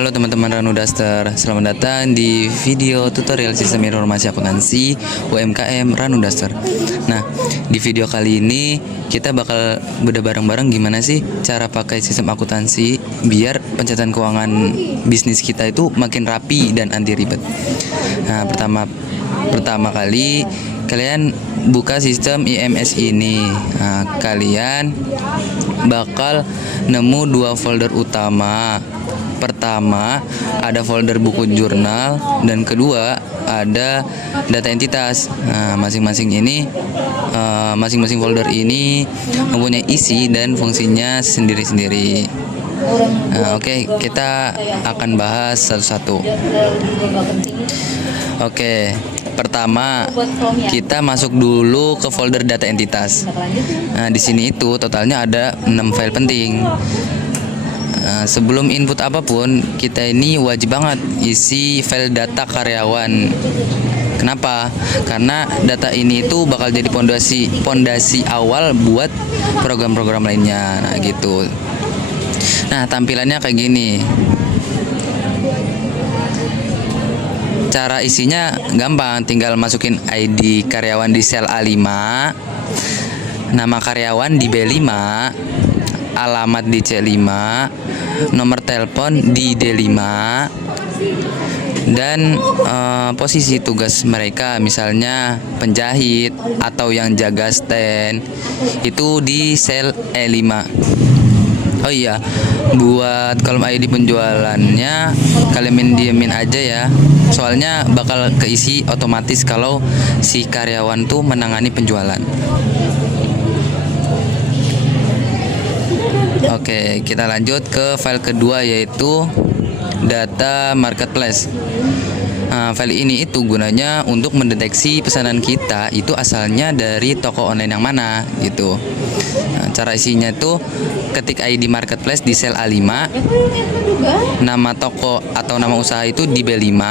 Halo teman-teman Ranu Daster, selamat datang di video tutorial sistem informasi akuntansi UMKM Ranu Daster. Nah, di video kali ini kita bakal bedah bareng-bareng gimana sih cara pakai sistem akuntansi biar pencatatan keuangan bisnis kita itu makin rapi dan anti ribet. Nah, pertama kali kalian buka sistem IMS ini. Nah, kalian bakal nemu dua folder utama. Pertama ada folder buku jurnal dan kedua ada data entitas. Nah, masing-masing folder ini mempunyai isi dan fungsinya sendiri-sendiri. Nah, oke, kita akan bahas satu-satu. Oke, pertama kita masuk dulu ke folder data entitas. Nah, di sini itu totalnya ada 6 file penting. Sebelum input apapun, kita ini wajib banget isi file data karyawan. Kenapa? Karena data ini itu bakal jadi pondasi awal buat program-program lainnya. Nah, gitu. Nah, tampilannya kayak gini. Cara isinya gampang, tinggal masukin ID karyawan di sel A5, nama karyawan di B5, alamat di C5, nomor telepon di D5, dan posisi tugas mereka, misalnya penjahit atau yang jaga stand itu di sel E5. Oh iya, buat kolom ID penjualannya kalian diemin aja ya, soalnya bakal keisi otomatis kalau si karyawan tuh menangani penjualan. Oke, kita lanjut ke file kedua, yaitu data marketplace. Nah, file ini itu gunanya untuk mendeteksi pesanan kita itu asalnya dari toko online yang mana gitu. Nah, cara isinya itu ketik ID marketplace di sel A5, nama toko atau nama usaha itu di B5,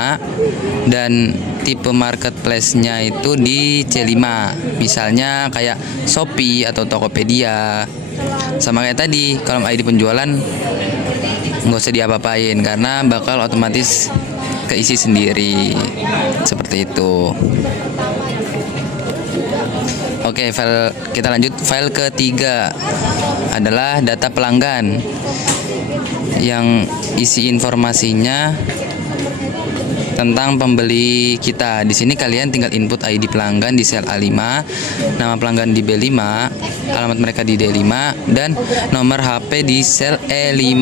dan tipe marketplace-nya itu di C5. Misalnya kayak Shopee atau Tokopedia. Sama kayak tadi, kolom ID penjualan nggak usah diapa-apain karena bakal otomatis keisi sendiri, seperti itu. Oke, kita lanjut. File ketiga adalah data pelanggan yang isi informasinya tentang pembeli kita. Di sini kalian tinggal input ID pelanggan di sel A5, nama pelanggan di B5, alamat mereka di D5, dan nomor HP di sel E5.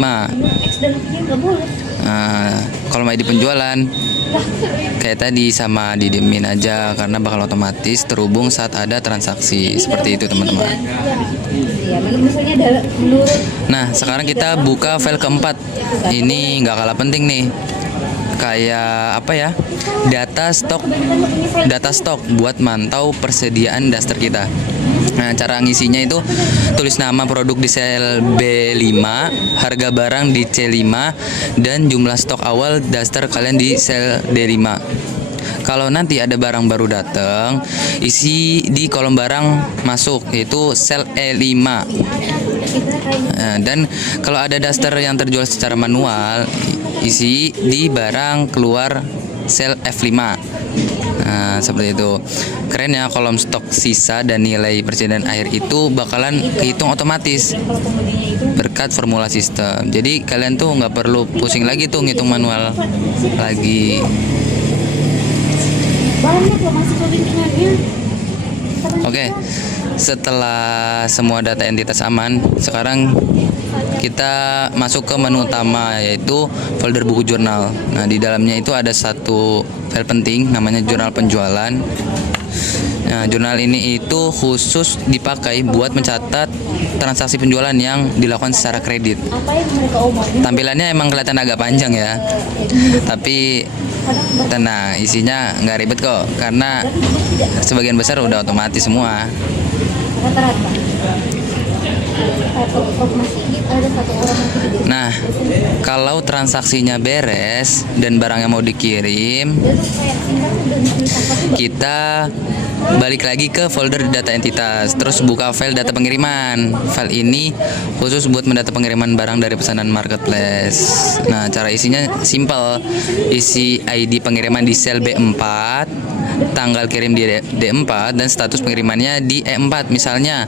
Kolom ID penjualan kayak tadi sama didiemin aja karena bakal otomatis terhubung saat ada transaksi. Seperti itu teman-teman. Nah, sekarang kita buka file keempat. Ini nggak kalah penting nih, kayak apa ya, data stok buat mantau persediaan daster kita. Nah, cara ngisinya itu tulis nama produk di sel B5, harga barang di C5, dan jumlah stok awal daster kalian di sel D5. Kalau nanti ada barang baru datang, isi di kolom barang masuk, yaitu sel E5. Dan kalau ada daster yang terjual secara manual, isi di barang keluar sel F5. Nah, seperti itu. Keren ya, kolom stok sisa dan nilai persediaan akhir itu bakalan kehitung otomatis berkat formula sistem. Jadi kalian tuh nggak perlu pusing lagi tuh ngitung manual lagi. Oke, setelah semua data entitas aman, sekarang kita masuk ke menu utama, yaitu folder buku jurnal. Nah, di dalamnya itu ada satu file penting namanya jurnal penjualan. Nah, jurnal ini itu khusus dipakai buat mencatat transaksi penjualan yang dilakukan secara kredit. Tampilannya emang kelihatan agak panjang ya, tapi tenang, isinya nggak ribet kok karena sebagian besar udah otomatis semua. Nah, kalau transaksinya beres dan barangnya mau dikirim, kita balik lagi ke folder data entitas, terus buka file data pengiriman. File ini khusus buat mendata pengiriman barang dari pesanan marketplace. Nah, cara isinya simple. Isi ID pengiriman di sel B4, tanggal kirim di D4, dan status pengirimannya di E4. Misalnya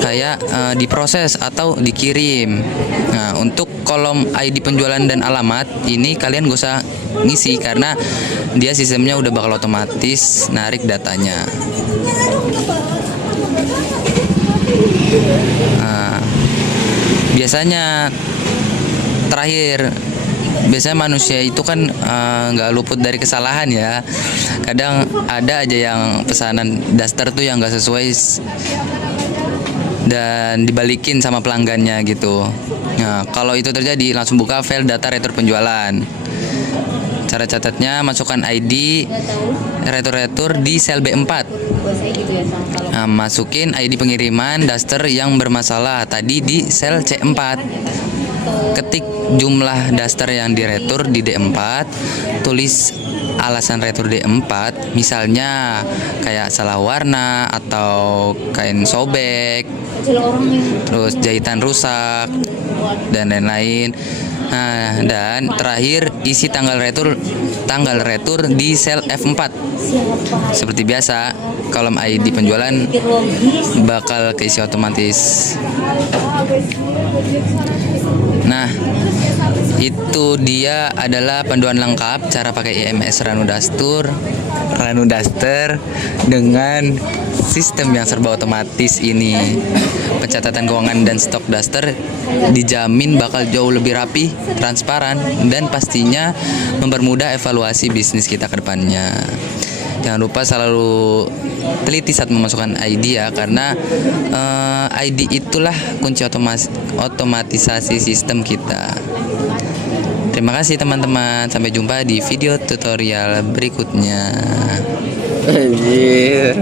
kayak diproses atau dikirim. Nah, untuk kolom ID penjualan dan alamat ini kalian gak usah ngisi karena dia sistemnya udah bakal otomatis narik datanya. Nah, biasanya terakhir, biasanya manusia itu kan nggak luput dari kesalahan ya. Kadang ada aja yang pesanan daster tuh yang nggak sesuai dan dibalikin sama pelanggannya gitu. Nah, kalau itu terjadi langsung buka file data retur penjualan. Cara catatnya, masukkan ID retur di sel B4. Nah, masukin ID pengiriman daster yang bermasalah tadi di sel C4. Ketik jumlah daster yang diretur di D4, tulis alasan retur D4, misalnya kayak salah warna atau kain sobek, terus jahitan rusak dan lain-lain. Nah, dan terakhir isi tanggal retur di sel F4. Seperti biasa, kolom ID penjualan bakal keisi otomatis. Nah, itu dia adalah panduan lengkap cara pakai IMS Ranu Duster dengan sistem yang serba otomatis ini. Pencatatan keuangan dan stok daster dijamin bakal jauh lebih rapi, transparan, dan pastinya mempermudah evaluasi bisnis kita ke depannya. Jangan lupa selalu teliti saat memasukkan ID ya, karena ID itulah kunci otomatisasi sistem kita. Terima kasih teman-teman, sampai jumpa di video tutorial berikutnya. Anjir.